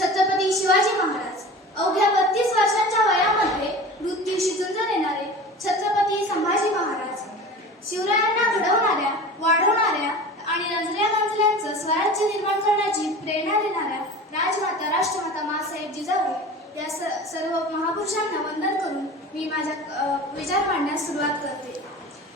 छत्रपती शिवाजी महाराज अवघ्या 32 वर्षांच्या वयामध्ये मृत्यूशी झुंज देणारे छत्रपती संभाजी महाराज, शिवरायांना घडवणाऱ्या, वाढवणाऱ्या आणि रंजल्या स्वराज्य निर्माण करण्याची प्रेरणा देणाऱ्या राजमाता राष्ट्रमाता माँसाहेब जिजाऊ या सर्व महापुरुषांना वंदन करून मी माझा विचार मांडण्यास सुरुवात करते.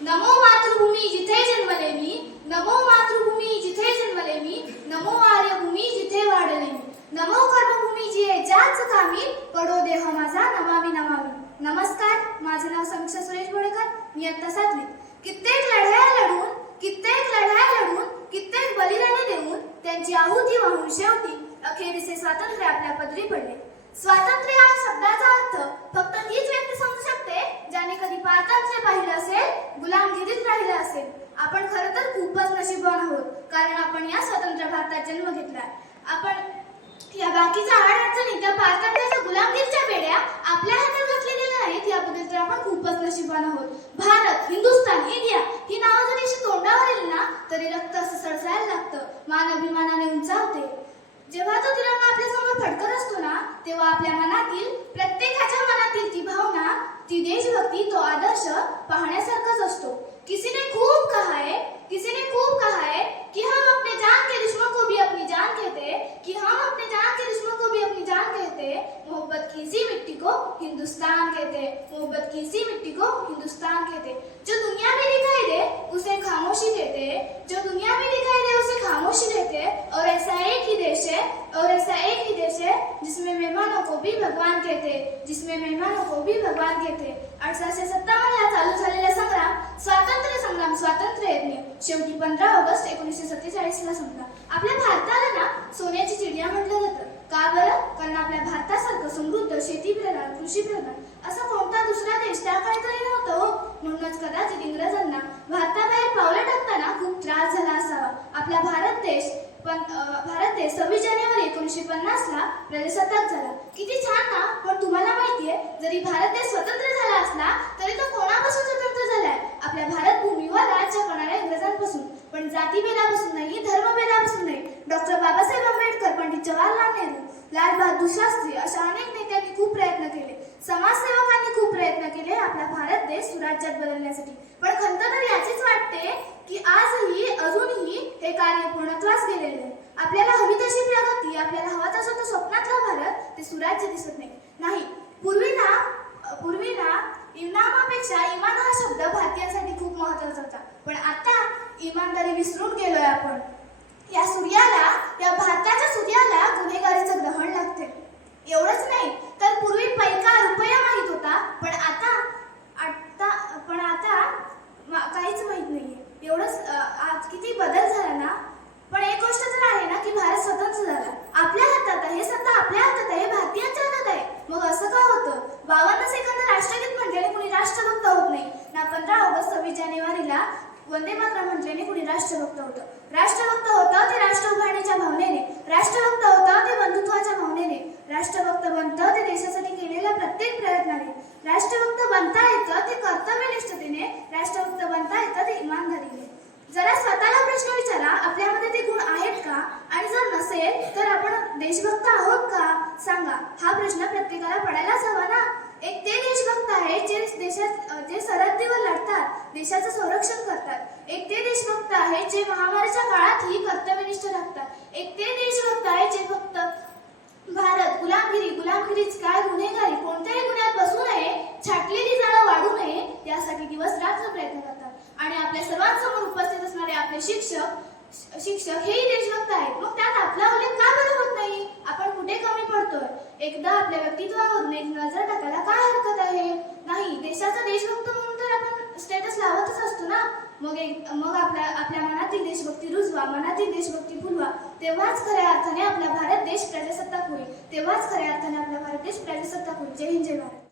नमो मातृभूमी जिथे जन्मले मी, नमो मातृभूमी जिथे जन्मले मी, नमो आर्यभूमी जिथे वाढले मी, नमो कर्मभूमी जिथे ज्याच कामी, पडो देह माझा नमामि नमामि. नमस्कार, माझे नाव समीक्षा सुरेश बोडेकर, मी आता 7वीत. कित्येक लढाया लढून, कित्येक बलिदाने देऊन, त्यांची आहुती वाहून शेवटी अखेरीचे स्वातंत्र्य आपल्या पदरी पडले. स्वातंत्र्य या शब्दाचा अर्थ फक्त तीच व्यक्ती समजू शकते ज्याने कधी पारतंत्र्य पाहिलं असेल, गुलामगिरीत राहिलं असेल. आपण खरं तर खूपच नशीबवान आहोत, कारण आपण या स्वतंत्र भारतात जन्म घेतला. आपण या बाकीच्या अडचणी, त्या पारतंत्र्याच्या गुलामगिरीच्या बेड्या आपल्या हातात घातल्या गेल्या नाहीत, याबद्दल तर आपण खूपच नशीबवान आहोत. भारत, हिंदुस्थान, इंडिया ही नावं जरी अशी तोंडावर येईल ना, तरी रक्त असं सळसळायला लागतं, मान अभिमानाने उंचावते. जेव्हा तो तिरंगा आपल्या समोर फडकत असतो ना, तेव्हा आपल्या मनातील, प्रत्येकाच्या मनातील ती भावना, ती देशभक्ती, तो आदर्श पाहण्यासारखाच असतो. किसी ने खूप कहा है कि हम अपने जान के दुश्मन को भी अपनी जान कहते, कि हम अपने जान के दुश्मन को भी अपनी जान कहते, मोहब्बत की इसी मिट्टी को हिंदुस्तान कहते, मोहब्बत की इसी मिट्टी को हिंदुस्तान कहते. जो दुनिया में दिखाई दे उसे खामोशी देते, जो दुनिया में दिखाई दे उसे खामोशी देते. और ऐसा एक ही देश है, जिसमें मेहमानों को भी भगवान कहते, जिसमें मेहमानों को भी भगवान कहते. 1857 ला चालू झालेला संग्राम, स्वातंत्र्य यज्ञ शेवटी 15 ऑगस्ट 1947 ला संपला. आपल्या भारताला ना सोन्याची चिडिया म्हटलं जातं. का बरं? कारण आपल्या भारतासारखं समृद्ध, शेतीप्रधान, कृषीप्रधान असा कोणता दुसरा देश त्या काळी तरी नव्हतं हो. म्हणूनच कदाचित इंग्रजांना भारताबाहेर पावलं टाकताना खूप त्रास झाला असावा. आपला भारत देश 26 जानेवारी 1950 ला प्रजासत्ताक झाला. किती छान ना. पण तुम्हाला माहितीये, जरी भारत देश स्वतंत्र झाला असला तरी तो कोणापासून स्वतंत्र झालाय? आपल्या भारत भूमीवर राज्य करणाऱ्या इंग्रजांपासून. पण जातीभेदापासून नाही, धर्मभेदापासून नाही. डॉक्टर बाबासाहेब आंबेडकर, पंडित जवाहरलाल नेहरू, लाल बहादूर शास्त्री अशा अनेक नेत्यांनी खूप प्रयत्न केले. समाजसेवकांनी खूप प्रयत्न केले आपला भारत देश सुराज्यात बदलण्यासाठी. पण खंत तर याचीच वाटते की आजही, अजूनही हे कार्य पूर्णत्वास गेलेले आहे. आपल्याला हवी तशी प्रगती, आपल्याला हवा तसा तो स्वप्नातला भारत, ते सुराज्य दिसत नाही. पूर्वी ना इनामापेक्षा इमान हा शब्द भारतीयांसाठी खूप महत्त्वाचा होता. पण आता इमानदारी विसरून गेलोय आपण. या भारताच्या सूर्याला गुन्हेगारीचं ग्रहण लागते. एवढंच नाही तर पूर्वी पैका रुपया माहित होता, पण आता काहीच माहित नाहीये. एवढंच आज किती बदल झाला ना. पण एक गोष्ट तर आहे ना की भारत स्वतंत्र झाला, आपल्या हातात आहे, सत्ता आपल्या हातात आहे, भारतीयांच्या हातात आहे. मग असं का होतं? 52 सेकंद राष्ट्रगीत म्हटल्याने कुणी राष्ट्रभक्त होत नाही ना. 15 ऑगस्ट 26 जानेवारीला वंदे मातरम म्हटल्याने कुणी राष्ट्रभक्त होतं. राष्ट्रभक्त होतं ते राष्ट्र उभारण्याच्या भावनेने, राष्ट्रभक्त होतं ते बंधुत्वाच्या भावनेने, राष्ट्रभक्त बनतं ते देशासाठी केलेल्या प्रत्येक प्रयत्नाने, राष्ट्रभक्त बनता येतं ते कर्तव्यनिष्ठतेने, राष्ट्रभक्त बनता येतं ते इमानदारीने. जरा स्वतःला प्रश्न विचारा, आपल्यामध्ये ते गुण आहेत का? आणि जर नसेल तर आपण देशभक्त आहोत का? सांगा. हा प्रश्न प्रत्येकाला पडायलाच हवा ना. एक ते देशभक्त आहेत जे सरहद्दीवर लढतात, देशाचं संरक्षण करतात. एक ते देशभक्त आहेत जे महामारीच्या काळातही कर्तव्यनिष्ठ राहतात. एक ते देशभक्त आहेत जे फक्त भारत, गुलामगिरीच काय, गुन्हेगारी, कोणत्याही गुन्ह्यात बसू नये, छाटलेली जाळं वाढू नये यासाठी दिवस रात्र प्रयत्न करतात. आणि आपल्या सर्वांसमोर उपस्थित असणारे आपले शिक्षक हेही देशभक्त आहेत. मग त्यात आपला उल्लेख का बरं होत नाही? आपण कुठे कमी पडतोय? एकदा आपल्या व्यक्तित्वावरून एक नजर टाकायला काय हरकत आहे? नाही, देशाचा देशभक्त म्हणून तर आपण स्टेटस लावतच असतो ना. मग आपल्या मनातील देशभक्ती रुजवा, मनातील देशभक्ती फुलवा. तेव्हाच खऱ्या अर्थाने आपला भारत देश प्रजासत्ताक होईल. जय हिंद, जय भारत.